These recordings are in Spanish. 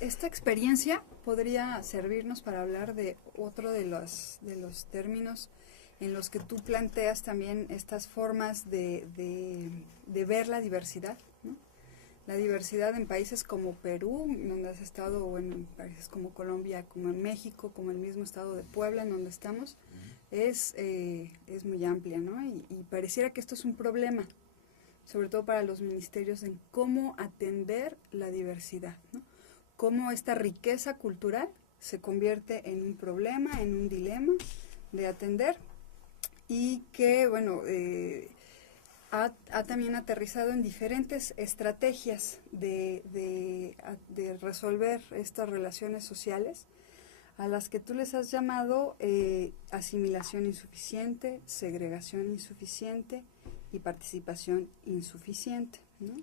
esta experiencia podría servirnos para hablar de otro de los términos en los que tú planteas también estas formas de ver la diversidad, ¿no? La diversidad en países como Perú, donde has estado, o en países como Colombia, como en México, como el mismo estado de Puebla, en donde estamos, es muy amplia, ¿no? Y pareciera que esto es un problema, sobre todo para los ministerios, en cómo atender la diversidad, ¿no? Cómo esta riqueza cultural se convierte en un problema, en un dilema de atender, y que, bueno, ha también aterrizado en diferentes estrategias de resolver estas relaciones sociales, a las que tú les has llamado asimilación insuficiente, segregación insuficiente y participación insuficiente, ¿no?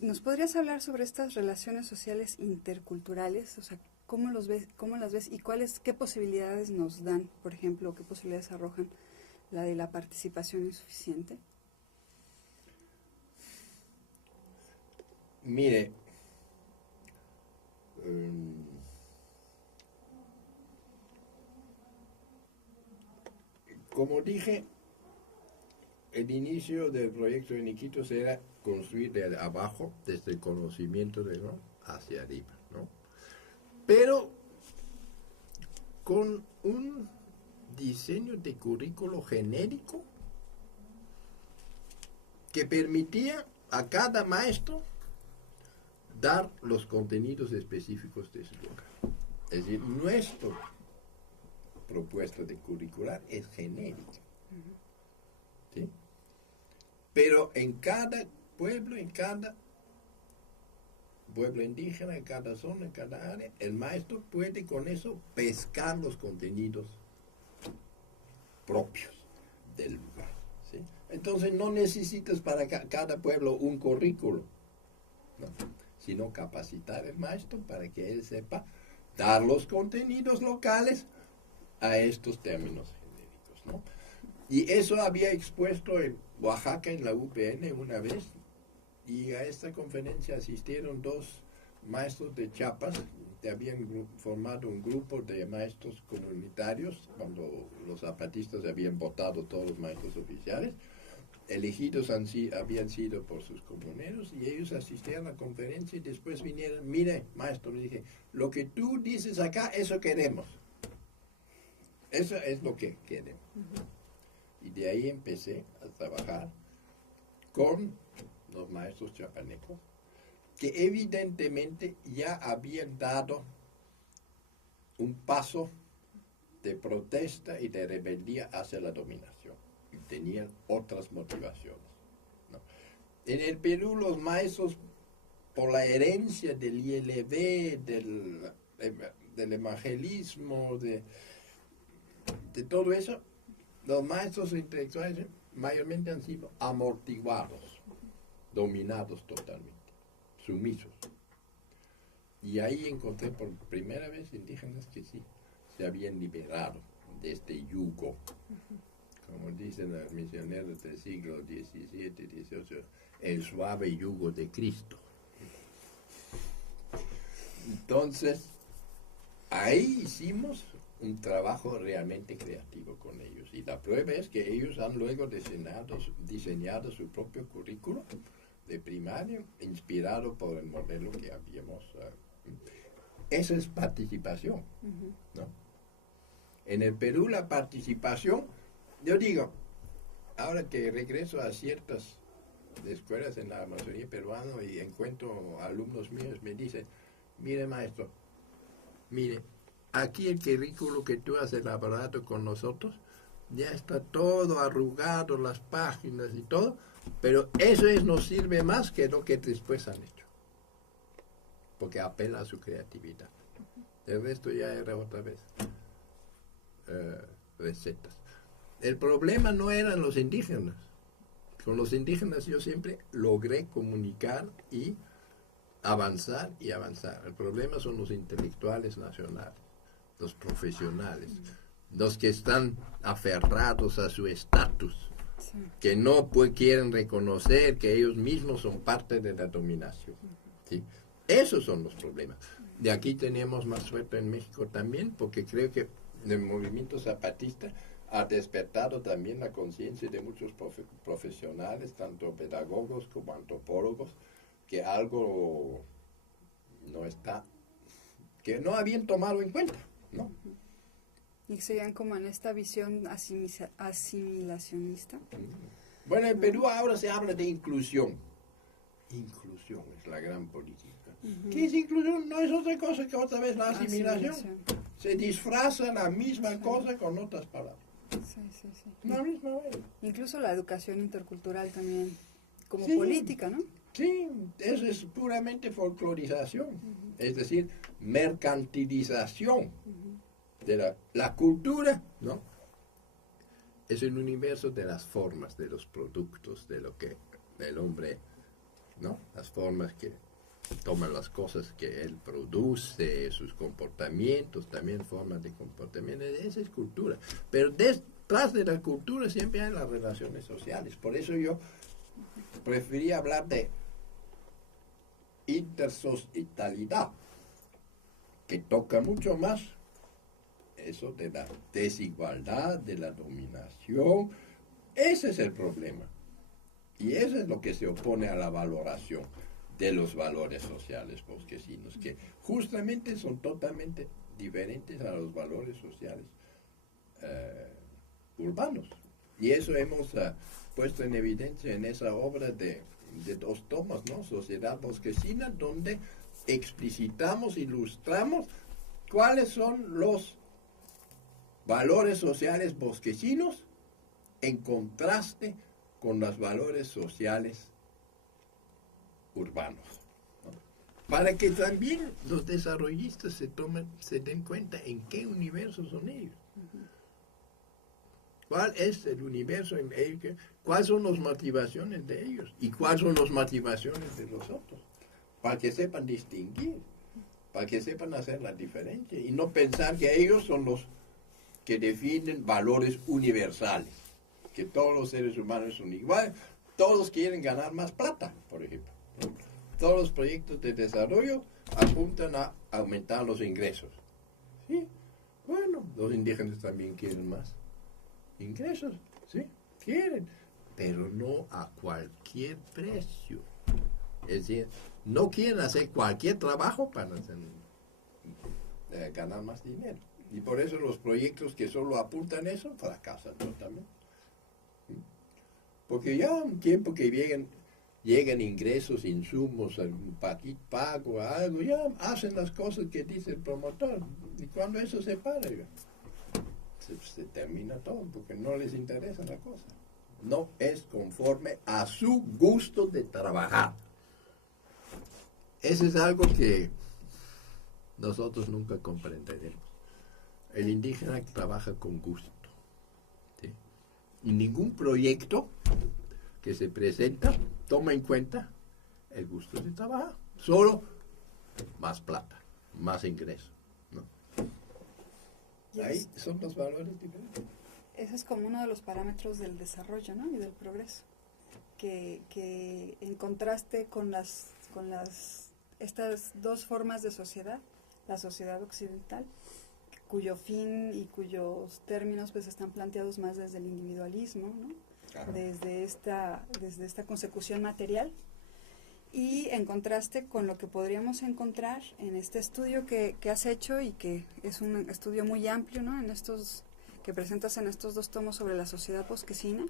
¿Nos podrías hablar sobre estas relaciones sociales interculturales? O sea, ¿cómo las ves y qué posibilidades nos dan, por ejemplo, qué posibilidades arrojan la de la participación insuficiente? Mire, como dije, el inicio del proyecto de Niquitos era construir de abajo, desde el conocimiento de ¿no? hacia arriba, ¿no? Pero con un diseño de currículo genérico que permitía a cada maestro dar los contenidos específicos de su lugar. Es decir, nuestra propuesta de curricular es genérica. ¿Sí? Pero en cada pueblo indígena, en cada zona, en cada área, el maestro puede con eso pescar los contenidos propios del lugar. ¿Sí? Entonces no necesitas para cada pueblo un currículo, ¿no? Sino capacitar al maestro para que él sepa dar los contenidos locales a estos términos genéricos, ¿no? Y eso había expuesto en Oaxaca, en la UPN, una vez, y a esta conferencia asistieron 2 maestros de Chiapas, que habían formado un grupo de maestros comunitarios, cuando los zapatistas habían votado todos los maestros oficiales, elegidos habían sido por sus comuneros, y ellos asistieron a la conferencia y después vinieron, mire, maestro, le dije, lo que tú dices acá, eso queremos. Eso es lo que queremos. Y de ahí empecé a trabajar con los maestros chiapanecos, que evidentemente ya habían dado un paso de protesta y de rebeldía hacia la dominación. Y tenían otras motivaciones, ¿no? En el Perú los maestros, por la herencia del ILB, del evangelismo, de todo eso, los maestros intelectuales mayormente han sido amortiguados, dominados totalmente, sumisos. Y ahí encontré por primera vez indígenas que sí, se habían liberado de este yugo. Como dicen los misioneros del siglo XVII, XVIII, el suave yugo de Cristo. Entonces, ahí hicimos un trabajo realmente creativo con ellos. Y la prueba es que ellos han luego diseñado su propio currículo de primaria, inspirado por el modelo que habíamos. Eso es participación, ¿no? En el Perú la participación, yo digo, ahora que regreso a ciertas escuelas en la Amazonía peruana y encuentro alumnos míos, me dicen, mire maestro, mire, aquí el currículo que tú has elaborado con nosotros ya está todo arrugado, las páginas y todo, pero eso nos sirve más que lo que después han hecho, porque apela a su creatividad. El resto ya era otra vez recetas. El problema no eran los indígenas. Con los indígenas yo siempre logré comunicar y avanzar y avanzar. El problema son los intelectuales nacionales, los profesionales, los que están aferrados a su estatus, que no quieren reconocer que ellos mismos son parte de la dominación, ¿sí? Esos son los problemas. De aquí tenemos más suerte en México también, porque creo que el movimiento zapatista ha despertado también la conciencia de muchos profesionales, tanto pedagogos como antropólogos, que algo no está, que no habían tomado en cuenta, ¿no? Y serían como en esta visión asimilacionista. Bueno, en Perú ahora se habla de inclusión. Inclusión es la gran política. ¿Qué es inclusión? No es otra cosa que otra vez la asimilación. Se disfraza la misma cosa con otras palabras. Sí. La misma vez. Incluso la educación intercultural también, como Sí. política, ¿no? Sí, eso es puramente folclorización, es decir, mercantilización de la cultura, ¿no? Es el universo de las formas, de los productos, de lo que el hombre, ¿no? Las formas que toman las cosas que él produce, sus comportamientos, también formas de comportamiento, esa es cultura. Pero detrás de la cultura siempre hay las relaciones sociales, por eso yo prefería hablar de intersocialidad, que toca mucho más eso de la desigualdad, de la dominación. Ese es el problema. Y eso es lo que se opone a la valoración de los valores sociales bosquecinos, que justamente son totalmente diferentes a los valores sociales urbanos. Y eso hemos puesto en evidencia en esa obra de 2 tomos, ¿no? Sociedad Bosquecina, donde explicitamos, ilustramos cuáles son los valores sociales bosquecinos en contraste con los valores sociales urbanos, ¿no? Para que también los desarrollistas se den cuenta en qué universo son ellos. ¿Cuál es el universo en ellos? ¿Cuáles son las motivaciones de ellos? ¿Y cuáles son las motivaciones de los otros? Para que sepan distinguir, para que sepan hacer la diferencia y no pensar que ellos son los que definen valores universales, que todos los seres humanos son iguales, todos quieren ganar más plata, por ejemplo. Todos los proyectos de desarrollo apuntan a aumentar los ingresos. ¿Sí? Bueno, los indígenas también quieren más ingresos, ¿sí? Quieren, pero no a cualquier precio. Es decir, no quieren hacer cualquier trabajo para ganar más dinero. Y por eso los proyectos que solo apuntan eso fracasan totalmente. Porque ya un tiempo que llegan ingresos, insumos, algún pago, algo, ya hacen las cosas que dice el promotor. Y cuando eso se para, se termina todo, porque no les interesa la cosa. No es conforme a su gusto de trabajar. Eso es algo que nosotros nunca comprenderemos. El indígena trabaja con gusto, ¿sí? Y ningún proyecto que se presenta toma en cuenta el gusto de trabajar. Solo más plata, más ingreso, ¿no? Ahí son los valores diferentes. Ese es como uno de los parámetros del desarrollo, ¿no? Y del progreso, que en contraste con estas 2 formas de sociedad, la sociedad occidental, cuyo fin y cuyos términos pues están planteados más desde el individualismo, ¿no? Desde esta consecución material, y en contraste con lo que podríamos encontrar en este estudio que has hecho, y que es un estudio muy amplio, ¿no? Que presentas en estos 2 tomos sobre la sociedad bosquecina,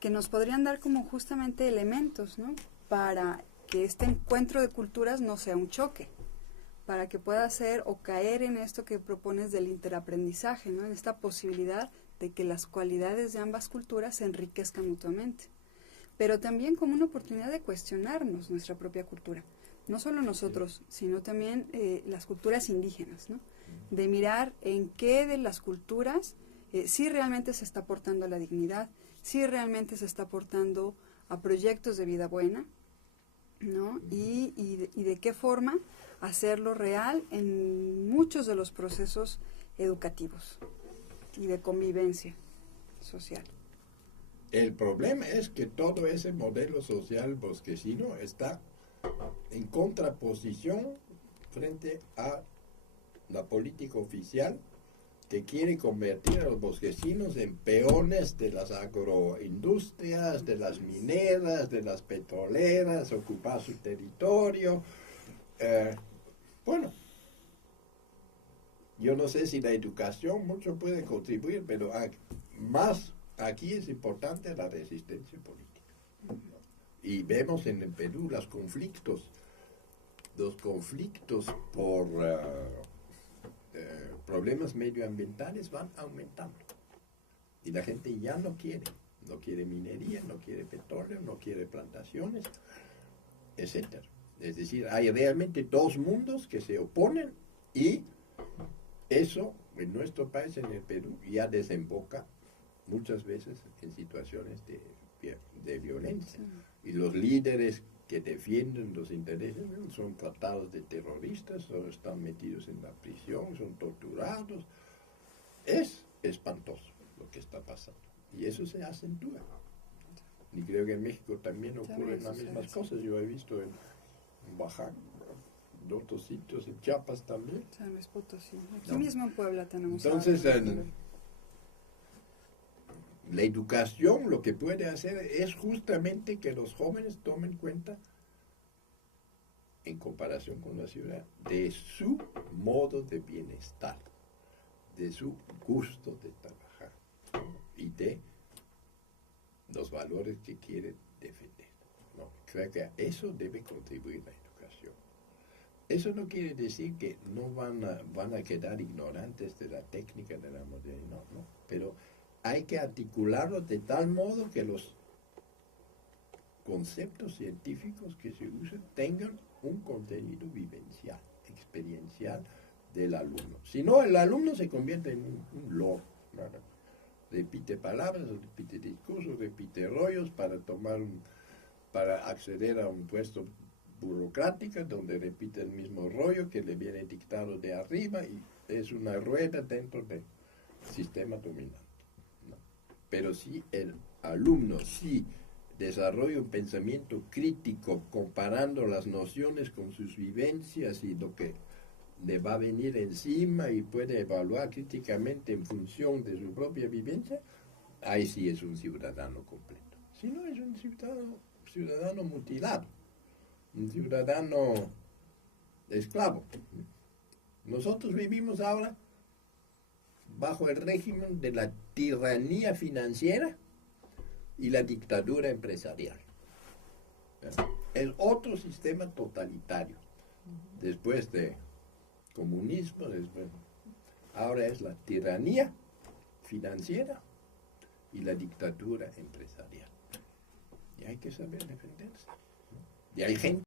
que nos podrían dar como justamente elementos, ¿no? Para que este encuentro de culturas no sea un choque, para que pueda ser o caer en esto que propones del interaprendizaje, ¿no? En esta posibilidad de que las cualidades de ambas culturas se enriquezcan mutuamente, pero también como una oportunidad de cuestionarnos nuestra propia cultura, no solo nosotros, sino también las culturas indígenas, ¿no? De mirar en qué de las culturas sí realmente se está aportando a la dignidad, sí realmente se está aportando a proyectos de vida buena, ¿no? Y de qué forma hacerlo real en muchos de los procesos educativos y de convivencia social. El problema es que todo ese modelo social bosquecino está en contraposición frente a la política oficial que quiere convertir a los bosquecinos en peones de las agroindustrias, de las mineras, de las petroleras, ocupar su territorio. Bueno, yo no sé si la educación mucho puede contribuir, pero más aquí es importante la resistencia política. Y vemos en el Perú los conflictos por problemas medioambientales van aumentando. Y la gente ya no quiere minería, no quiere petróleo, no quiere plantaciones, etcétera. Es decir, hay realmente dos mundos que se oponen y eso en nuestro país, en el Perú, ya desemboca muchas veces en situaciones de violencia. Y los líderes que defienden los intereses son tratados de terroristas, o están metidos en la prisión, son torturados. Es espantoso lo que está pasando. Y eso se acentúa. Y creo que en México también ocurren las mismas cosas. Yo he visto en Oaxaca, en otros sitios, en Chiapas también. San Luis Potosí. Aquí mismo en Puebla tenemos. Entonces, la educación lo que puede hacer es justamente que los jóvenes tomen cuenta, en comparación con la ciudad, de su modo de bienestar, de su gusto de trabajar y de los valores que quieren defender. No, creo que a eso debe contribuir la educación. Eso no quiere decir que no van a quedar ignorantes de la técnica de la modernidad, no, pero hay que articularlo de tal modo que los conceptos científicos que se usen tengan un contenido vivencial, experiencial del alumno. Si no, el alumno se convierte en un loro. Repite palabras, repite discursos, repite rollos para acceder a un puesto burocrático donde repite el mismo rollo que le viene dictado de arriba y es una rueda dentro del sistema dominante. Pero si el alumno desarrolla un pensamiento crítico comparando las nociones con sus vivencias y lo que le va a venir encima y puede evaluar críticamente en función de su propia vivencia, ahí sí es un ciudadano completo. Si no, es un ciudadano mutilado, un ciudadano esclavo. Nosotros vivimos ahora bajo el régimen de la tiranía financiera y la dictadura empresarial. Es otro sistema totalitario. Después de comunismo, ahora es la tiranía financiera y la dictadura empresarial. Y hay que saber defenderse. Y hay gente